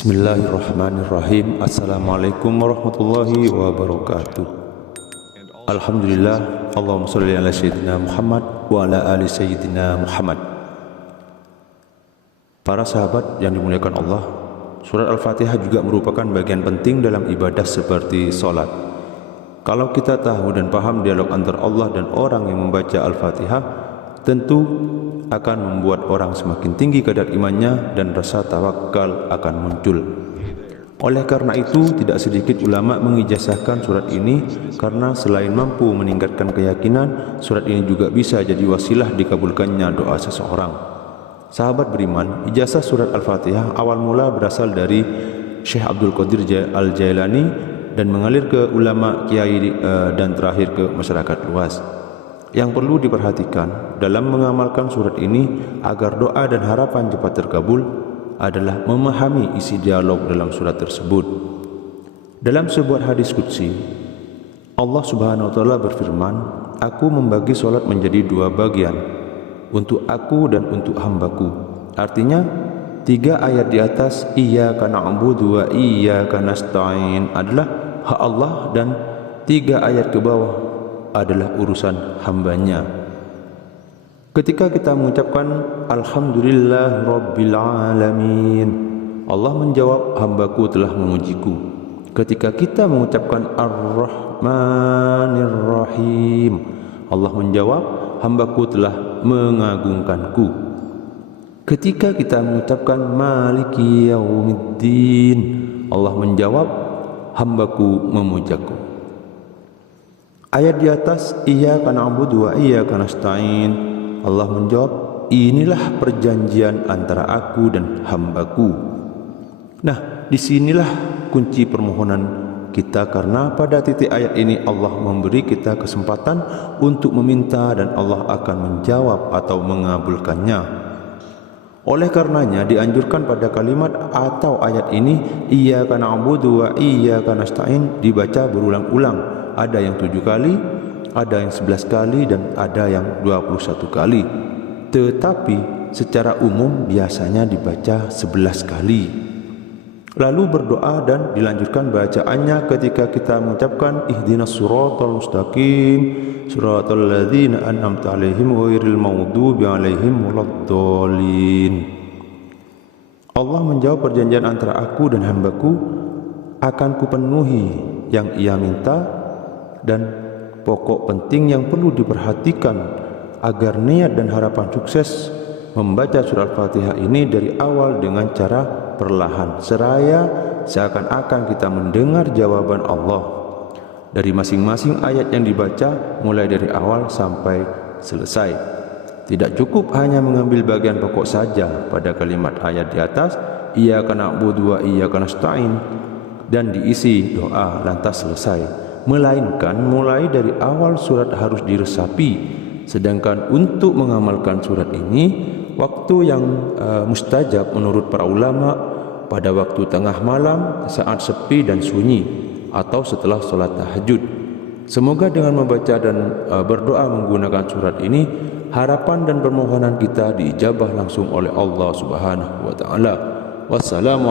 Bismillahirrahmanirrahim. Assalamualaikum warahmatullahi wabarakatuh. Alhamdulillah. Allahumma sholli ala sayyidina Muhammad wa ala ali sayyidina Muhammad. Para sahabat yang dimuliakan Allah, surat Al-Fatihah juga merupakan bagian penting dalam ibadah seperti sholat. Kalau kita tahu dan paham dialog antara Allah dan orang yang membaca Al-Fatihah, tentu akan membuat orang semakin tinggi kadar imannya dan rasa tawakal akan muncul. Oleh karena itu, tidak sedikit ulama mengijazahkan surat ini karena selain mampu meningkatkan keyakinan, surat ini juga bisa jadi wasilah dikabulkannya doa seseorang. Sahabat beriman, ijazah surat Al-Fatihah awal mula berasal dari Syekh Abdul Qadir Al-Jailani dan mengalir ke ulama, kiai dan terakhir ke masyarakat luas. Yang perlu diperhatikan dalam mengamalkan surat ini agar doa dan harapan cepat terkabul adalah memahami isi dialog dalam surat tersebut. Dalam sebuah hadis qudsi, Allah Subhanahu wa taala berfirman, "Aku membagi salat menjadi dua bagian, untuk aku dan untuk hambaku." Artinya, 3 ayat di atas iyyaka na'budu wa iyyaka nasta'in adalah hak Allah dan 3 ayat ke bawah adalah urusan hambanya. Ketika kita mengucapkan Alhamdulillah Rabbil Alamin, Allah menjawab, hambaku telah memujiku. Ketika kita mengucapkan Ar-Rahmanir Rahim, Allah menjawab, hambaku telah mengagungkanku. Ketika kita mengucapkan Maliki Yaumiddin, Allah menjawab, hambaku memujaku. Ayat di atas iyyaka na'budu wa iyyaka nasta'in, Allah menjawab, inilah perjanjian antara aku dan hambaku. Nah, disinilah kunci permohonan kita, karena pada titik ayat ini Allah memberi kita kesempatan untuk meminta dan Allah akan menjawab atau mengabulkannya. Oleh karenanya dianjurkan pada kalimat atau ayat ini iyyaka na'budu wa iyyaka nasta'in dibaca berulang-ulang. Ada yang 7 kali, ada yang 11 kali, dan ada yang 21 kali. Tetapi secara umum biasanya dibaca 11 kali. Lalu berdoa dan dilanjutkan bacaannya ketika kita mengucapkan ihdinas siratal mustaqim siratal ladzina an'amta 'alaihim ghairil maghdubi 'alaihim waladdallin. Allah menjawab, perjanjian antara aku dan hambaku akan kupenuhi yang ia minta. Dan pokok penting yang perlu diperhatikan agar niat dan harapan sukses membaca surat Al-Fatihah ini dari awal dengan cara perlahan, seraya seakan-akan kita mendengar jawaban Allah dari masing-masing ayat yang dibaca mulai dari awal sampai selesai. Tidak cukup hanya mengambil bagian pokok saja pada kalimat ayat di atas iyyaka na'budu wa iyyaka nasta'in dan diisi doa lantas selesai, melainkan mulai dari awal surat harus diresapi. Sedangkan untuk mengamalkan surat ini, waktu yang mustajab menurut para ulama pada waktu tengah malam saat sepi dan sunyi atau setelah sholat tahajud. Semoga dengan membaca dan berdoa menggunakan surat ini, harapan dan permohonan kita diijabah langsung oleh Allah Subhanahu wa taala. Wassalamualaikum